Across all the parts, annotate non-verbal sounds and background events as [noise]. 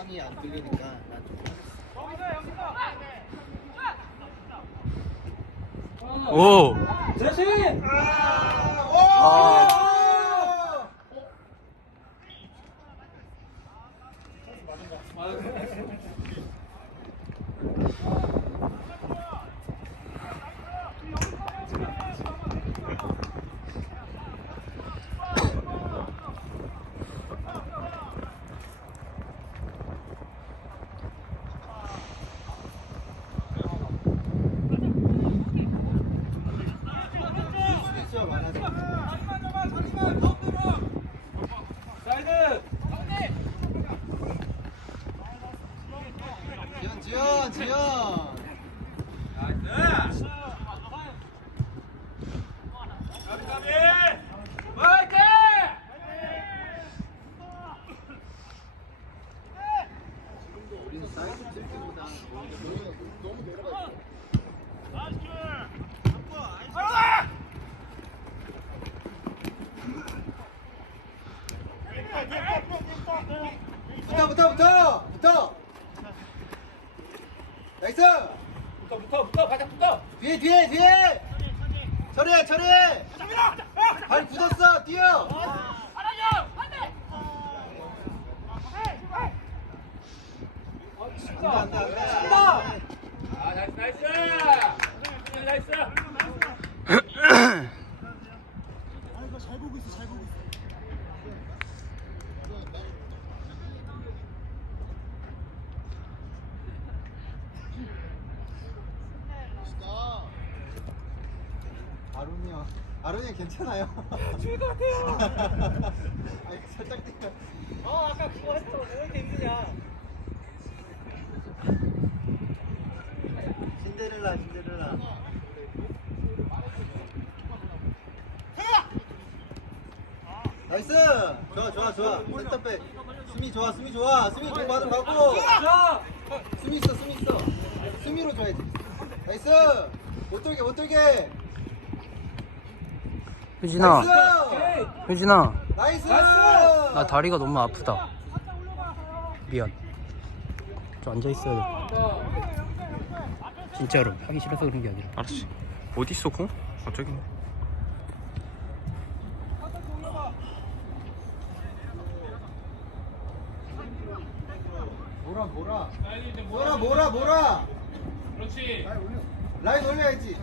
빵이 안 뚫리니까 난 좀. 오! 대신 아. 진짜 많아서. 사이드 지현, 지현, 지현. 우리는 사이드 트리킹보다 너무 내려가 있어. 붙어, 붙어, 붙어, 붙어. 나이스. 붙어 붙어 붙어 바짝 붙어 뒤에, 뒤에, 뒤에. 처리해, 처리해. 발 굳었어, 뛰어. 안 돼, 안 돼, 안 돼. 친다 아 나이스 나이스 나이스 아론이 형, 아론이 형 괜찮아요? 죽을 것 같아요 아니, 살짝 뛰어. 어 아까 그거 했어 왜 이렇게 힘드냐 신데렐라, 신데렐라. 나이스! 좋아, 좋아, 좋아. 센터백. 수미 좋아, 수미 좋아. 수미 공 받으러 가고. 자 수미 있어, 수미 있어. 수미로 줘야지. 나이스! 못 돌게, 못 돌게. 효진아, 나이스! 효진아, 나이스! 나 다리가 너무 아프다. 미안. 좀 앉아 있어야 돼. 진짜로 하기 싫어서 그런 게 아니라. 알았어. 어디 있어 공? 아 저기. 뭐라, 뭐라. 뭐라, 뭐라, 뭐라. 그렇지 라인 올려야지.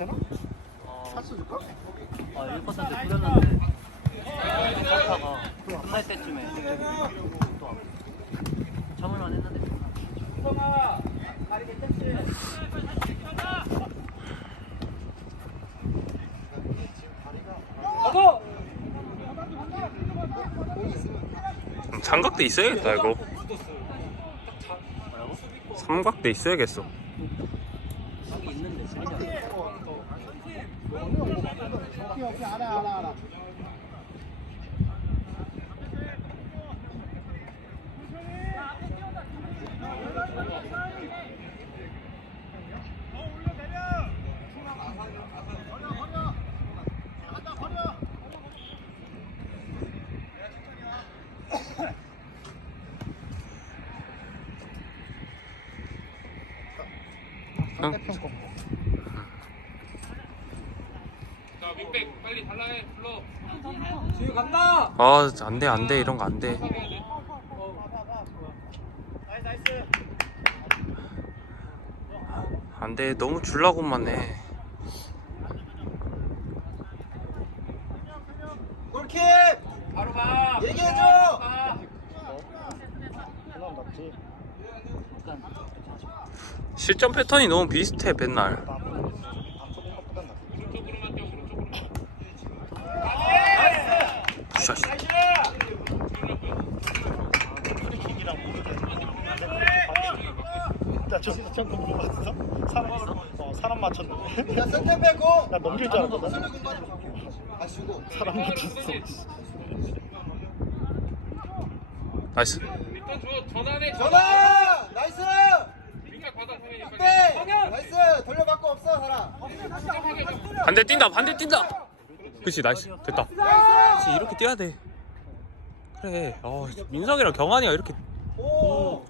괜찮아? 샷수 줄까? 아, 1% 뿌렸는데 차가 끝날 때쯤에 또 안- 참을만 했는데. 삼각대 있어야겠다 이거. 삼각대 있어야겠어. 여기 있는데 재밌냐 오케이, 오케이, 알아, 알아, 알아. 상대편 거. 자 윙백 빨리 달라해 불러 지우 간다 아 안 돼 안 돼 이런 거 안 돼. 안 돼 너무 줄라고만 해. 골킥! 바로 가 얘기해줘! 가. 약간 실전 패턴이 너무 비슷해 맨날. 봤어? 사람 어, 사람 맞췄는데 야, 센터백 공! 나 넘길 줄 알았거든. 사람 맞췄어. 나이스. 일단 줘 전환해 전화! 나이스! 윙백 받아 들어가 당연히 빨리. 네 나이스 돌려받고 없어 사람 반대 뛴다 반대 뛴다. 그치 나이스. 됐다. 그치 이렇게 뛰어야 돼. 그래. 어 민성이랑 경환이가 이렇게. 오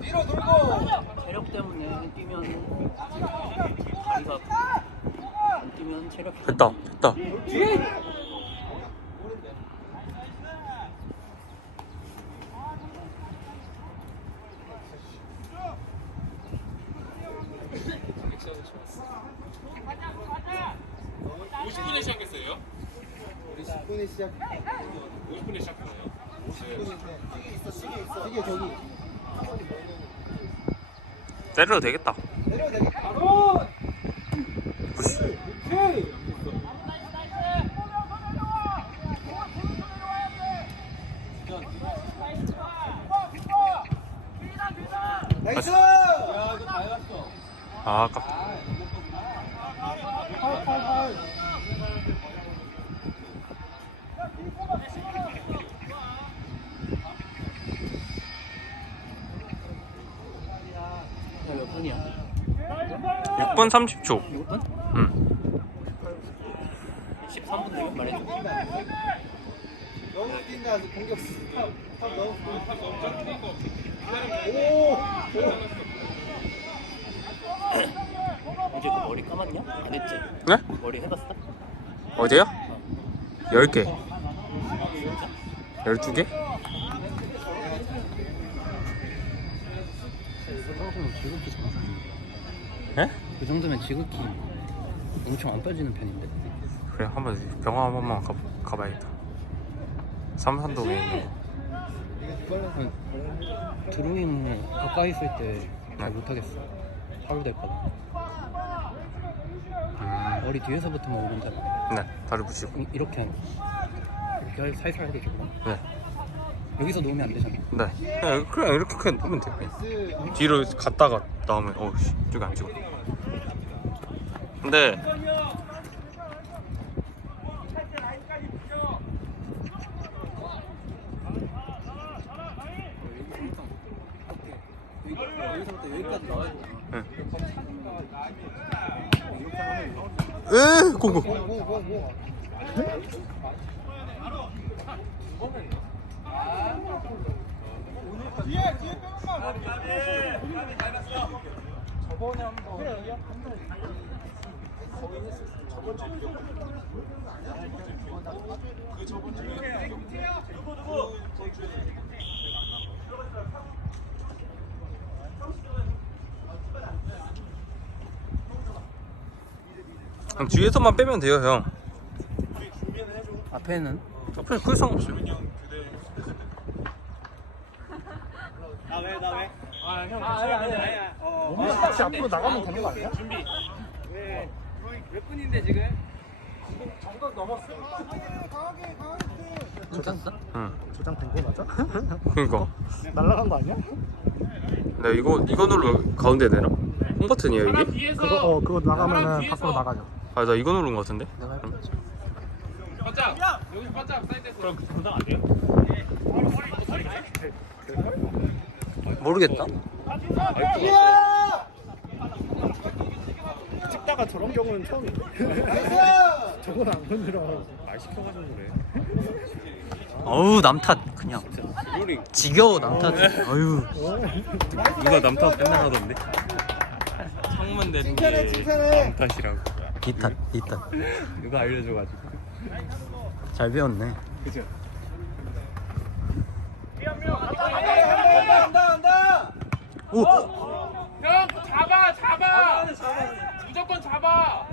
뒤로 돌고 체력 때문에 뛰면 다리가 안 뛰면 체력이 됐다 됐다 오 50분에 시작했어요? 우리 10분에 시작 50분에 시작했나요? 10분인데 시계 있어 시계 있어 시계 저기 때려도 되겠다 내려도 되겠다 굿. 나이스 아 아깝다 몇 분이야? 6분 30초 6분? 응 13분 되면 말해줘 너무 뛴다 공격 탑, 탑 너무 어제 그 머리 감았냐? 안 했지? 네? 머리 해봤어? 어제요? 10개 12개? 그 그 정도면 지극히 엄청 안 빠지는 편인데 그래 한번 병원 한 번만 가, 가봐야겠다 삼산동에 있는 거 응. 드로잉 가까이 있을 때 잘 네. 못하겠어 파울 될까봐 음, 머리 뒤에서부터만 오른잖아 네 다리 붙이고 이- 이렇게 하는 이렇게 할- 살살 해도 좋고 네 여기서 놓으면 안 되잖아 네. 그냥, 그냥 이렇게 그냥 놓으면 돼. 뒤로 갔다가 나오면 어우씨 이쪽에 안 찍어. 근데 여기서부터 여기 까지 나와야 돼 응. 에 공공. 뭐뭐뭐 그냥 뒤에서만 빼면 돼요 형. 앞에는 앞에 큰 상관 없어요. 몸이 같이 앞으로 나가면 되는 거 아니야? 괜찮았어? 응. 조장된 거 맞아? [laughs] 그러니까. 날라간 거 아니야? 나 이거 이거 눌러 가운데 내라. 홈 버튼이에요 이게? 뒤에서 그거 어 그거 나가면은. 밖으로 나가죠. 아 나 이거 누른 거 같은데. 내가 할게 바짝 여기서 바짝 사이드에서 그럼 모르겠다. 찍다가 저런 경우는. 나이스 저건 안 건드려. 말 시켜가지고 그래. 어우 남탓 그냥. 지겨워 남탓. 어유. 누가 남탓 맨날 하던데. 창문 내린 칭찬해 칭찬해 남탓이라고. 니탓 니탓. 누가 알려줘가지고. 잘 배웠네. 그죠? 간다 간다 간다 오. 형 잡아 잡아 무조건 잡아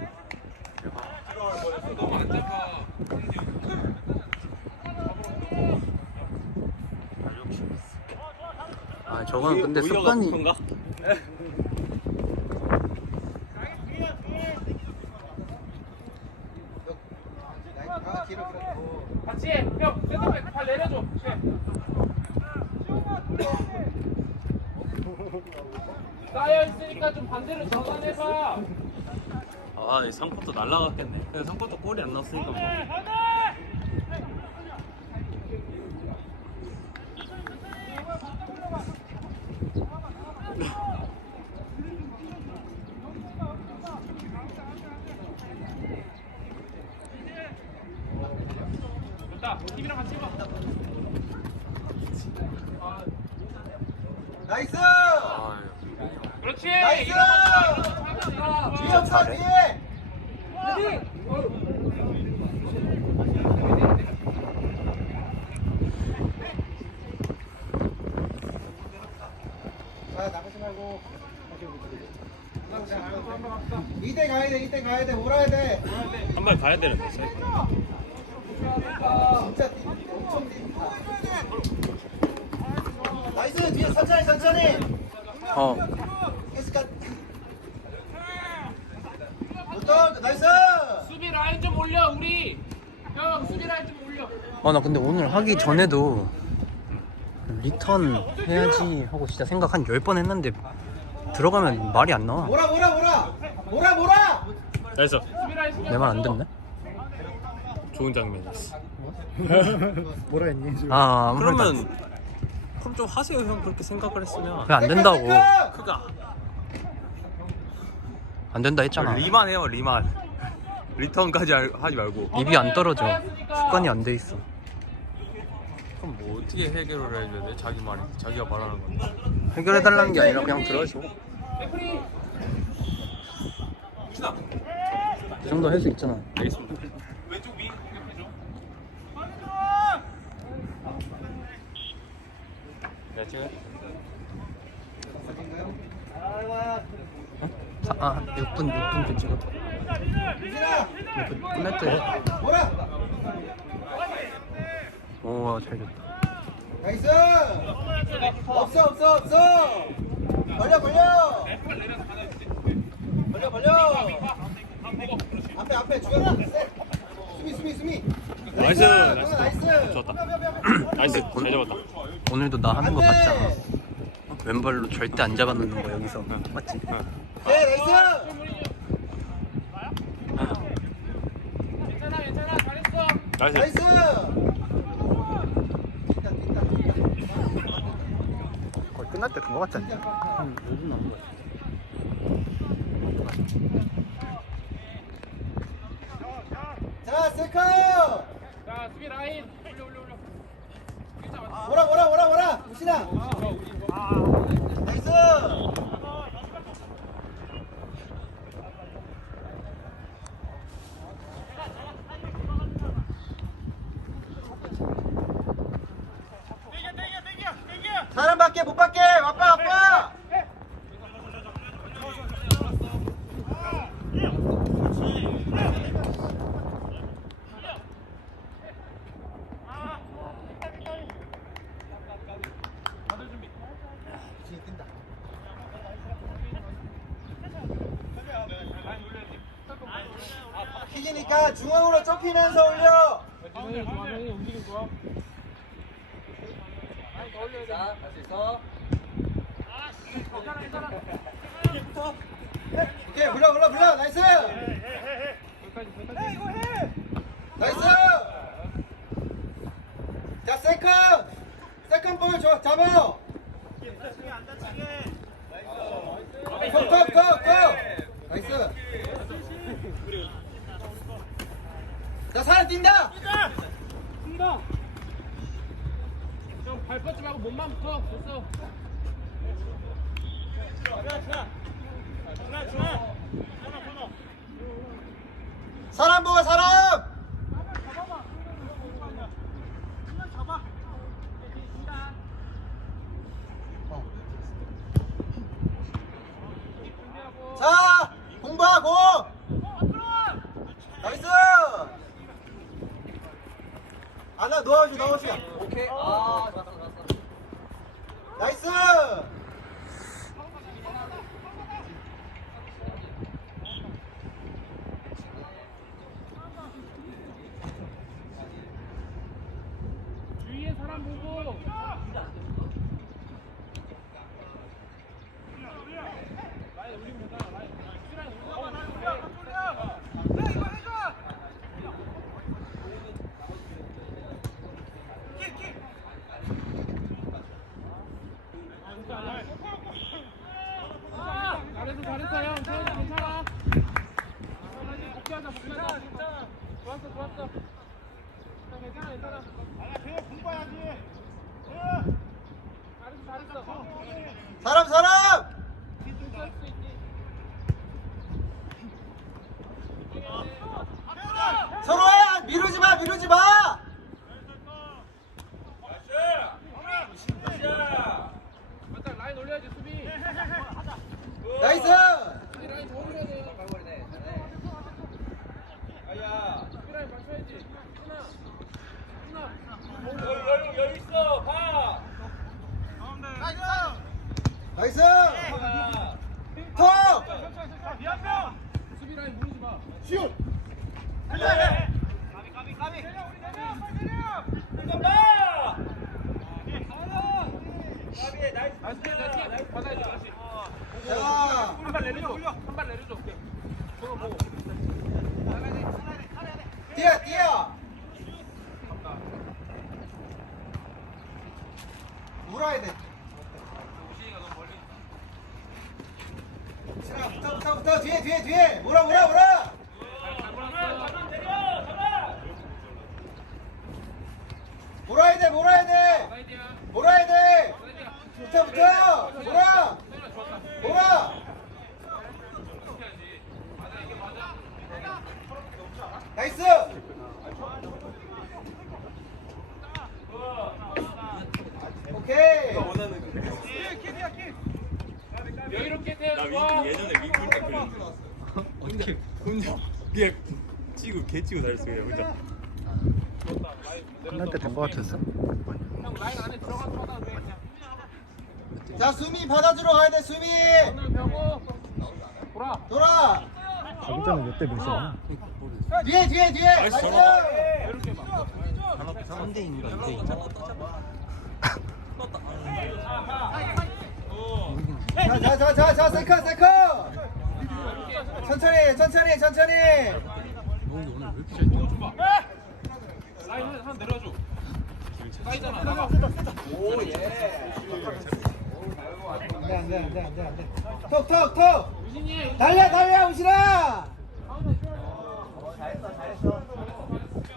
너무 안 잡아 아 저건 근데 습관이. 아 길어 길어 같이 해 형 센터백 발 내려줘 예. 쌓여 있으니까 좀 반대로 전환해봐 아, 이 상품도 날라갔겠네. 상품도 골이 안 나왔으니까 뭐. 나이스! 아, 그렇지. 나이스! 뒤에 없어 잘해. 뒤에! 아 나가지 말고 이대 가야 돼 이대 가야 돼 몰아야 돼 한 발 가야 되는데. 사이드. 진짜 뛰- 엄청 뛴다 나이스 뒤에 천천히 천천히 어 계속가 어떤 나이스 수비 라인 좀 올려 우리. 형 수비 라인 좀 올려. 어, 나 근데 오늘 하기 전에도 리턴 해야지 하고 진짜 생각 한 10번 했는데 들어가면 말이 안 나와. 몰아 몰아 몰아 몰아 몰아 나이스. 내 말 안 듣네? 좋은 장면이었어. [laughs] 뭐라 했니 지금? 아, 아무 말도 안 그러면 그럼 좀 하세요 형 그렇게 생각을 했으면. 왜안 된다고. 그가 안 된다 했잖아. 리만 해요 리만. 리턴까지 할- 하지 말고. 입이 안 떨어져. 습관이 안 돼 있어. 그럼 뭐 어떻게 해결을 해야 돼? 자기 말이 자기가 말하는 건데. 해결해 달라는 게 아니라 그냥 들어줘. 이 정도 할 수 있잖아. 알겠습니다. 네 지금 아, 6분, 6분 좀 찍었다. 유진아 6분 끝날 때. 몰아 오, 잘 됐다. 나이스 없어 없어 없어 벌려 벌려 벌려 벌려 앞에 앞에 죽여 수미 수미 수미 나이스, 나이스 나이스. 나이스 좋았다. 나이스 잘 잡았다. 오늘도 나 하는 거. 봤잖아. 어, 왼발로 절대 안 잡아놓는 거 여기서. 맞지? 네 나이스 괜찮아 괜찮아 잘했어. 나이스. 나이스 뛴다 뛴다 뛴다 거의 끝날 때 그거 같지 않냐? 한 5분 남은 거 같아. 자 세컨 자 수비 라인 올려 올려 올려. 뭐라 뭐라 뭐라 뭐라 우신아 나이스 사람 밖에 못 밖에 아빠 아빠 킥이니까 중앙으로 좁히면서 올려. 오케이 불러 불러 불러. 나이스. 나이스. 자 세컨. 세컨 볼 줘, 잡아. 컷컷컷컷 나이스 자 사람 뛴다 형 발 뻗지 말고 몸만 붙어. 됐어. 사람 보고 사람 나이스! 오케이! 여유롭게 태야 나 좋아 위, 예전에 위클 때 그랬는데 어떻게 혼자 그냥 찍고 개 찍고 다녔어요 혼자. 끝날 때된거 같았어 형 라인 안에 들어가서 받아도 돼 그냥. 자 수미 받아주러 가야 돼 수미! 병호. 돌아. 돌아! 전에 몇대 몇이야? 뒤에 뒤에 뒤에. 나이스, 3대인가 2대인가? 자자자자자 세컨 세컨. 천천히 천천히 천천히. 오늘 오늘 왜 이렇게 잘 뛰어? 라인 한, 한 내려줘 사이드잖아 나가 안돼 안돼 안돼 안돼 톡톡톡. 달려 달려 우신아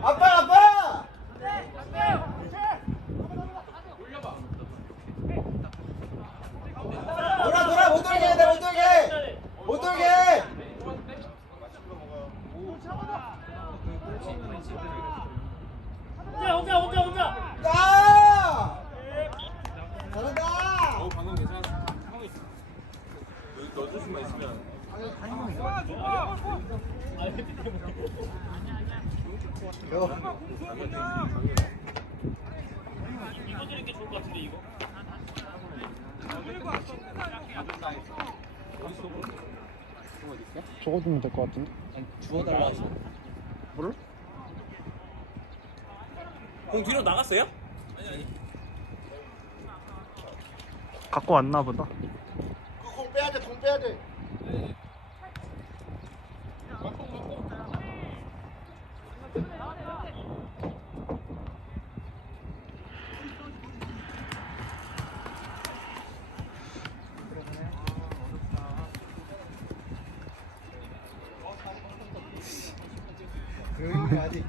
아빠 아빠! 돌아 돌아 못 돌게 해야 돼못 돌게 못 돌게 혼자 혼자 혼자 혼자 아 잘한다 어 방금 괜찮았어 하고 있어 여기 넣어줄 수만 있으면 요. 저거 주면 될 것 같은데? 주워달라 하시 몰라? 공 뒤로 나갔어요? 갖고 왔나 보다. 공 빼야 돼, 공 빼야 돼. 그러니까 아직.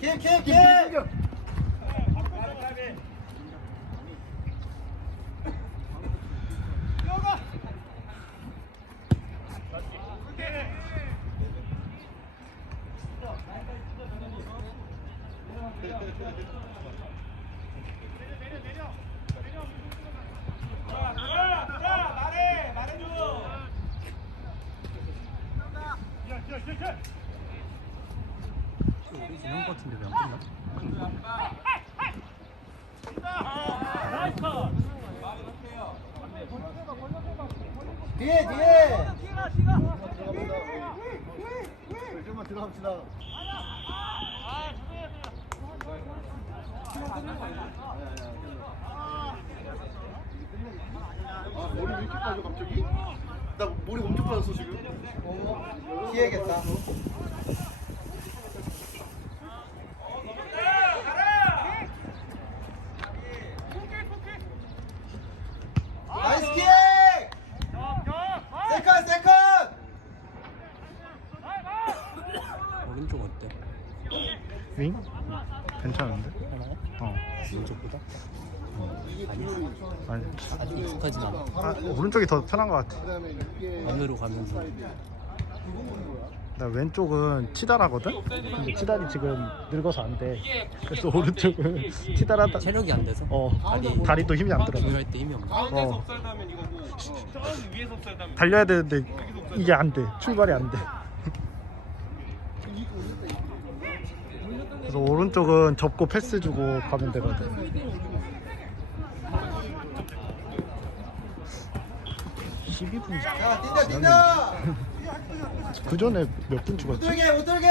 킥, 킥, 킥! 우리 거 같은데 왜 안 끝나? 뒤에, 뒤에! 들어갑시다. 아, 머리 왜 이렇게 빠져 갑자기? 나 머리 엄청 빠졌어 지금. 피해야겠다. 윙? 괜찮은데? 어. 왼쪽보다? 아니, 아직 익숙하진 않아. 아, 오른쪽이 더 편한 것 같아. 안으로 가면서 나 왼쪽은 치달하거든? 근데 치달이 지금 늙어서 안 돼. 그래서 [laughs] 오른쪽은 치달하다. 체력이 안 돼서 어, 다리 다리도 힘이 안 들어. 중요할 때 힘이 없네. 가운데서 어. 하면 이거고 저기 위에서 하면 달려야 되는데 이게 안 돼. 출발이 안 돼. [laughs] 그래서 오른쪽은 접고 패스 주고 가면 되거든. 12분. 야 뛴다 뛴다 [laughs] 그 전에 몇분 찍었지? 못 들게 못 들게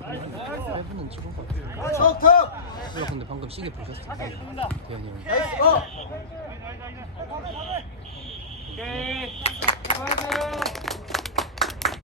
8분은 찍은 것 같아. 턱턱 그래 근데 방금 시계 보셨어? 대현이 형. 나이스 어 오케이